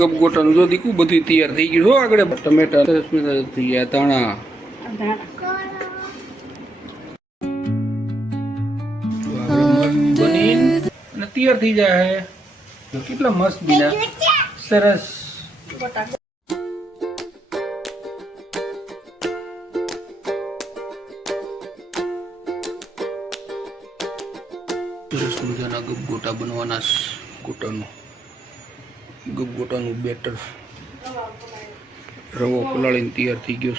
ગપગોટાનું જો દીકું બધું તૈયાર થઈ ગયું. જો આગળ ટમેટા થઈ ગયા, ધાણા બની અને તૈયાર થઈ જાય. કેટલા મસ્ત બીના સરસ. સરસ મજાના ગપગોટા બનવાના. ગપગોટાનું બેટર રવો પલાળીને તૈયાર થઈ ગયો.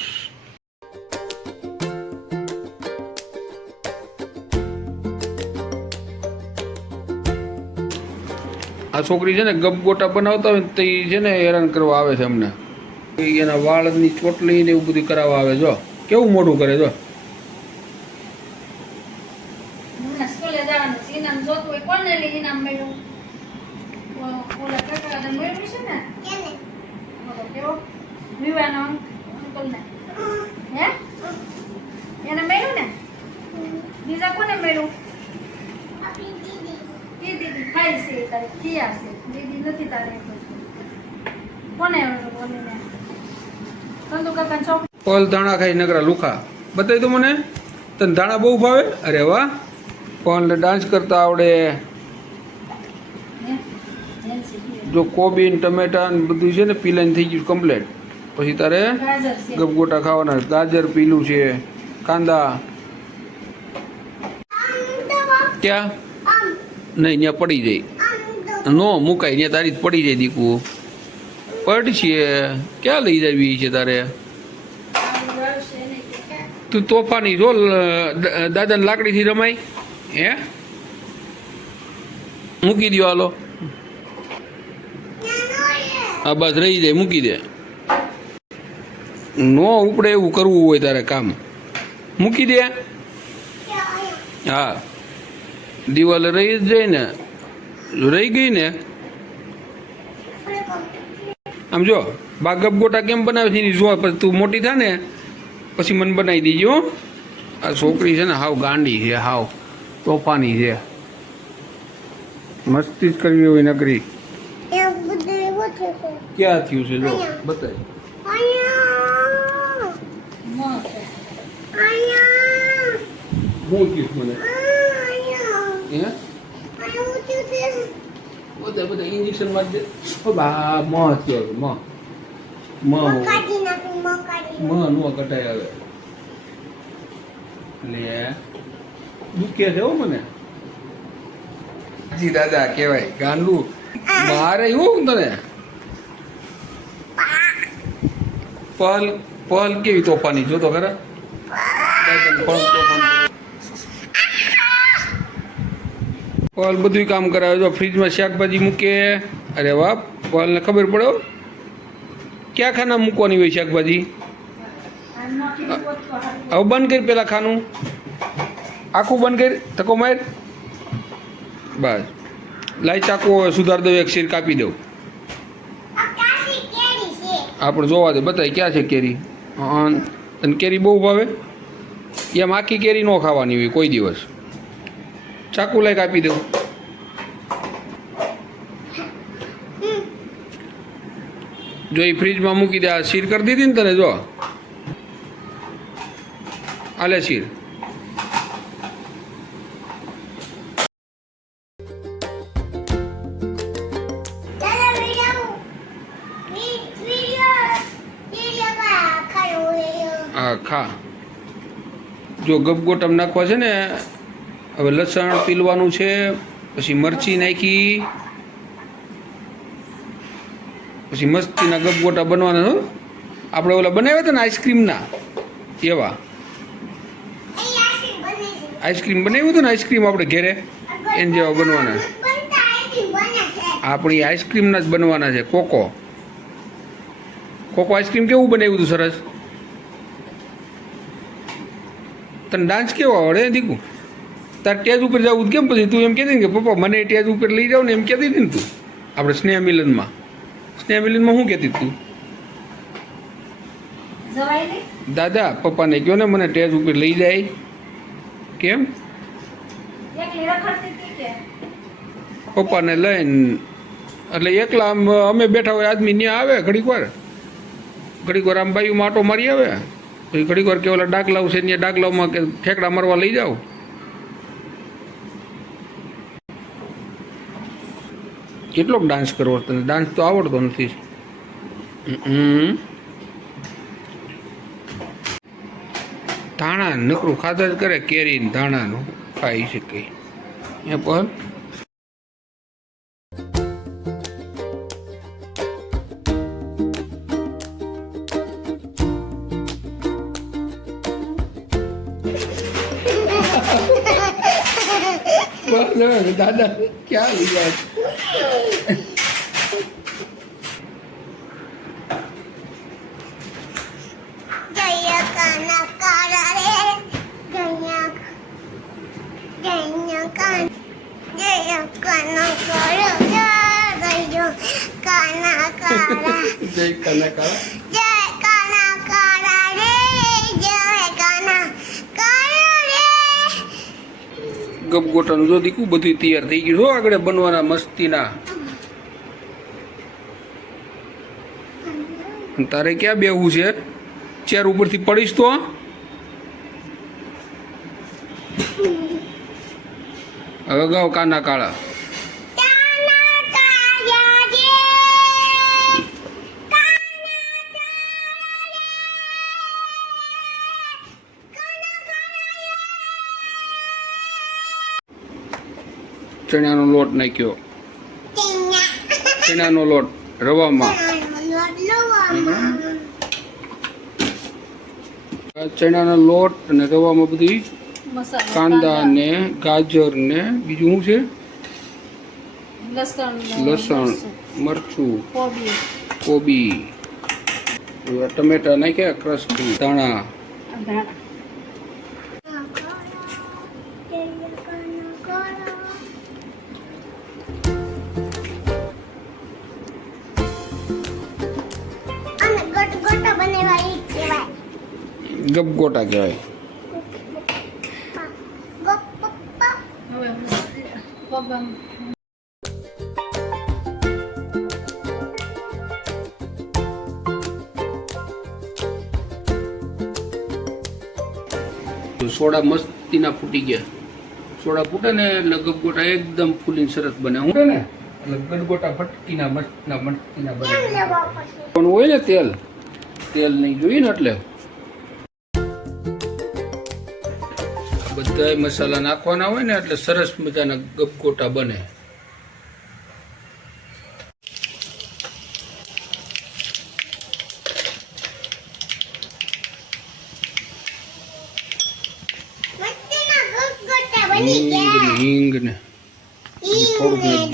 આ છોકરી છે ને ગપગોટા બનાવતા હોય તો એ છે ને હેરાન કરવા આવે છે અમને. એના વાળની ચોટલી ને એવું બધું કરાવવા આવે. જો કેવું મોઢું કરે. જો પલ ધાણા ખાઈ નકરા લુખા. બતાવી તો મને, તને ધાણા બહુ ભાવે? અરે વાહ, પલ ડાન્સ કરતા આવડે. જો કોબી ને ટમેટા ને બધું છે ને પીલાઈને થઈ ગયું કમ્પ્લેટ. પછી તારે ગપગોટા ખાવાના. ગાજર પીલું છે, કાંદા ક્યાં નહીં, ત્યાં પડી જાય. નો મુકાય, ત્યાં તારી પડી જાય. દીકું પડશે. ક્યાં લઈ જવી છે તારે? તું તોફાની જો. દાદાને લાકડીથી રમાય હે? મૂકી દો હાલો. આ બસ રહી જાય, મૂકી દે. નો ઉપડે એવું કરવું હોય તારે કામ, મૂકી દે. હા, દિવાલે રહી જ જાય ને. રહી ગઈ ને. આમ જો બા ગપગોટા કેમ બનાવે છે જો. પછી તું મોટી થા ને પછી મને બનાવી દીજો. આ છોકરી છે ને હાવ ગાંડી છે, હાવ તોફાની છે. મસ્તી જ કરવી હોય નકરી. ક્યાં થયું છે જો બતાય. હું કીધું મને બધા ઇન્જેક્શન મારી દે. બા મ થયો. નો કટાઈ આવે લે. દુખે છે હો મને. જી દાદા કહેવાય ગાંડું. મારે એવું તને પલ કેવી તોફાની જો તો ખરા. પલ બધું કામ કરાવે. જો ફ્રીજમાં શાકભાજી મૂકે. અરે વાહ, પલને ખબર પડે ક્યાં ખાના મૂકવાની હોય શાકભાજી. હવે બંધ કરી પેલા ખાનું આખું બંધ કરી. ધક્કો માર. બસ લાઈ ચાકુ સુધાર દઉં. એક શીર કાપી દઉં. આપણે જોવા દે. બતાય ક્યાં છે કેરી. અને કેરી બહુ ભાવે એમ. આખી કેરી ન ખાવાની હોય કોઈ દિવસ. ચાકુ લાઈ કાપી દઉં. જો એ ફ્રીજમાં મૂકી દે. આ શીર કરી દીધી ને તને. જો આલે શીર. હા ખા. જો ગપગોટમ નાખવા છે ને. હવે લસણ પીલવાનું છે, પછી મરચી નાખી, પછી મસ્તીના ગપગોટા બનવાના. હો આપણે ઓલા બનાવ્યા હતા ને આઈસ્ક્રીમના એવા. આઈસ્ક્રીમ બનાવ્યું હતું ને, આઈસ્ક્રીમ આપણે ઘેરે એને જેવા બનવાના. આપણી આઈસ્ક્રીમના જ બનવાના છે. કોકો આઈસ્ક્રીમ કેવું બનાવ્યું હતું સરસ. તને ડાન્સ કેવો આવડે દીકુ? તાર ટેજ ઉપર જવું કેમ? પછી તું એમ કહેતી ને કે પપ્પા મને ટેજ ઉપર લઈ જાવ ને એમ કહેતી હતી ને તું. આપણે સ્નેહ મિલનમાં શું કહેતી તું? દાદા પપ્પાને કહો ને મને ટેજ ઉપર લઈ જાય. કેમ? પપ્પાને લઈને એટલે એકલા આમ અમે બેઠા હોય આદમી ત્યાં આવે ઘડીક વાર આમ બાયુમાં આટો મારી આવે, પછી ઘડીક વાર કે ઓલા ડાકલાવ છે ત્યાં ડાકલાવમાં કે ઠેકડા મારવા લઈ જાઓ. કેટલોક ડાન્સ કરવો તને? ડાન્સ તો આવડતો નથી. ધાણા નકરું ખાધા જ કરે, કેરી ધાણાનું ખાઈ શકે એ પણ. દાદા ક્યાં લઈ જાય? ગપગોટાનું જો દીકું બધું તૈયાર થઈ ગયું. જો આગળ બનવાના મસ્તીના. તારે ક્યાં બેવું છે? ચેર ઉપરથી પડીશ તો હવે ગાવ કાના કાળા. ચણાનો લોટ નાખ્યો, ચણાનો લોટ રવામાં, ચણાનો લોટ અને રવામાં બધી કાંદા ને ગાજર ને બીજું શું છે? લસણ, મરચું, કોબી, ટમેટા નાખ્યા, ક્રશ કરી, ધાણા. ગપગોટા કહેવાય. સોડા મસ્તીના ફૂટી ગયા. સોડા ફૂટે ને એટલે ગપગોટા એકદમ ફૂલીને સરસ બને. હું ને એટલે ગપગોટા ફટકીના મસ્તીના બને. પણ હોય ને તેલ નહીં જોઈએ ને એટલે બધા મસાલા નાખવાના હોય ને એટલે સરસ મજાના ગપગોટા બને. હિંગ ને થોડુંક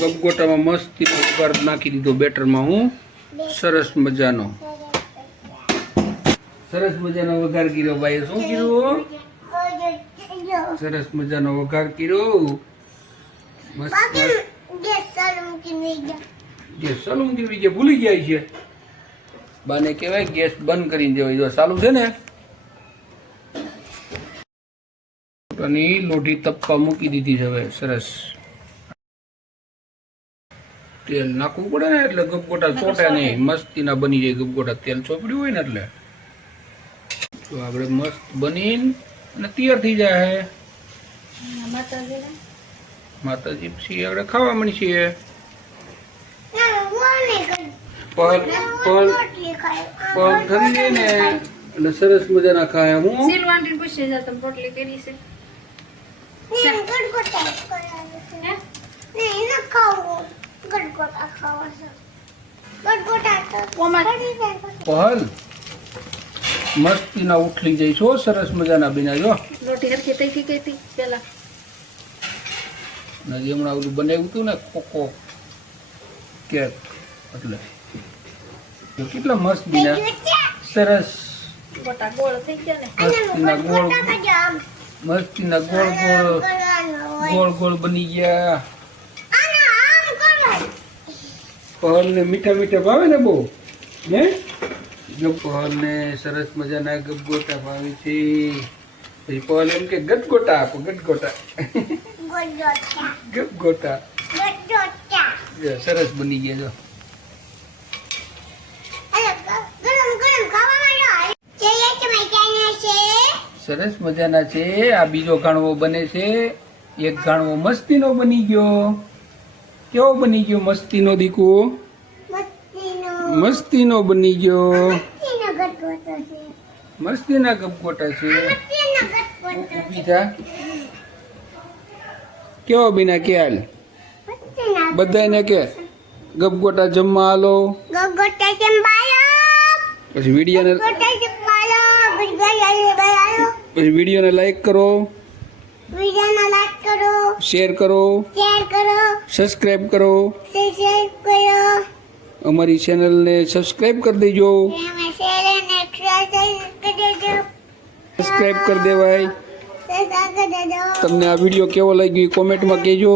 ગપગોટામાં મસ્તી વઘાર નાખી દીધો બેટરમાં. હું સરસ મજાનો વઘાર કર્યો ભાઈ. શું કર્યું? સરસ મજાનો વઘાર કર્યો. મસ્ત ગેસ ચાલુ મૂકી ગયા. ભૂલી જાય છે બાને કહેવાય ગેસ બંધ કરીને દેવાય. જો ચાલુ છે ને લોઢી તપવા મૂકી દીધી છે. હવે સરસ તેલ નાખવું પડે ને એટલે ગપગોટા ચોટે નહીં, મસ્તીના બની જાય ગપગોટા. તેલ ચોપડ્યું હોય ને એટલે તો આપણે મસ્ત બનીને અને તૈયાર થઈ જાય. માતાજી પછી આપણે ખાવા મળી છીએ. પલ થઈ જાય ને એટલે સરસ મજાના ખાય. હું પહલ મસ્તીના ઉઠલી જાય છો. સરસ મજાના બિના. જો રોટી હરખી થઈ ગઈ હતી પેલા નજી હમણાં ઓલું બનાવ્યું હતું ને કોકો કેક, એટલે કેટલા મસ્ત બિના. સરસ ગોટા ગોળ થઈ ગયા ને. મસ્તીના ગોળ બની ગયા. પહલ ને મીઠા ભાવે ને બહુ ને. પહલ ને સરસ મજાના ગપગોટા ભાવે છે. પછી પલ એમ કે ગટગોટા આપો ગટગોટા ગટગોટા જો સરસ બની ગયા જો સરસ મજાના છે આ બીજો ગાણવો બને છે એક ગાણવો મસ્તીનો બની ગયો કેવો બની ગયો મસ્તીનો દીકુ મસ્તીનો બની ગયો મસ્તીના ગપગોટા છે ઊભી થા કેવો બીના કે હાલ બધાને કે ગપગોટા જમવા હાલો પછી વિડીયોને લાઈક કરો શેર કરો સબસ્ક્રાઇબ કરો અમારી ચેનલને સબસ્ક્રાઇબ કરી દેજો સબસ્ક્રાઇબ કરી દેવાય તમને આ વિડીયો કેવો લાગ્યો એ કોમેન્ટમાં કહેજો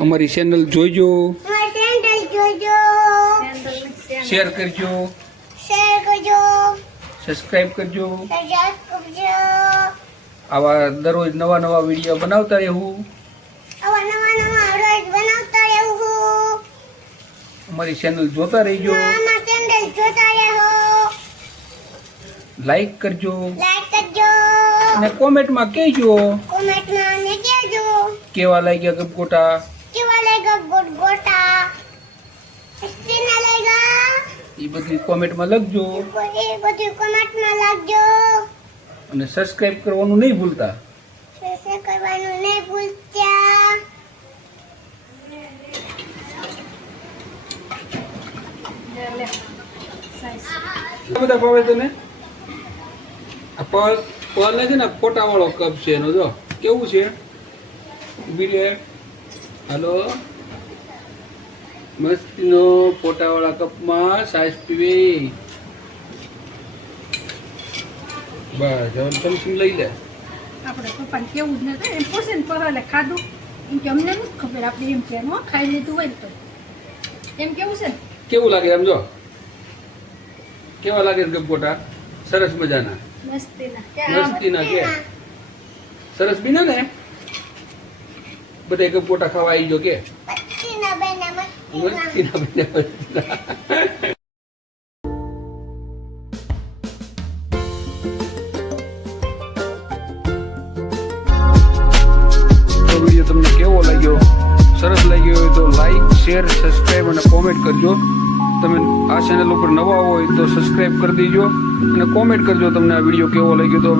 અમારી ચેનલ જોઈજો શેર કરજો સબસ્ક્રાઇબ કરજો આવા દરરોજ નવા નવા વિડીયો બનાવતા રહેવું અમારી ચેનલ જોતા રહેજો લાઈક કરજો અને કોમેન્ટમાં કહેજો કેવા લાગ્યા ગપગોટા એ બધી કોમેન્ટમાં લખજો અને સબસ્ક્રાઇબ કરવાનું નહીં ભૂલતા બધા ભાવે તને આ પલ છે ને ફોટા વાળો કપ છે એનો જો કેવું છે બીરે હાલો મસ્તીનો ફોટા વાળા કપમાં સાઈઝ પીવે બસ હવે સમસિંગ લઈ લે આપણે પપ્પાને કેવું જ નથી એમ પૂછે ને પરાલે ખાધું એમ કે અમને નથી ખબર આપણે એમ કે નો ખાઈ લીધું હોય તો એમ કેવું છે ને કેવું લાગે એમ જો કેવા લાગે ગપગોટા સરસ મજાના મસ્તીના કે સરસ બીના ને બધા ગપગોટા ખાવા આવી જો કે મસ્તીના બેને વિડીયો તમને કેવો લાગ્યો સરસ લાગ્યો હોય તો લાઈક શેર સબસ્ક્રાઇબ અને કોમેન્ટ કરજો તમે આ ચેનલ ઉપર નવા હોય તો સબસ્ક્રાઇબ કરી દેજો અને કોમેન્ટ કરજો તમને આ વિડીયો કેવો લાગ્યો તો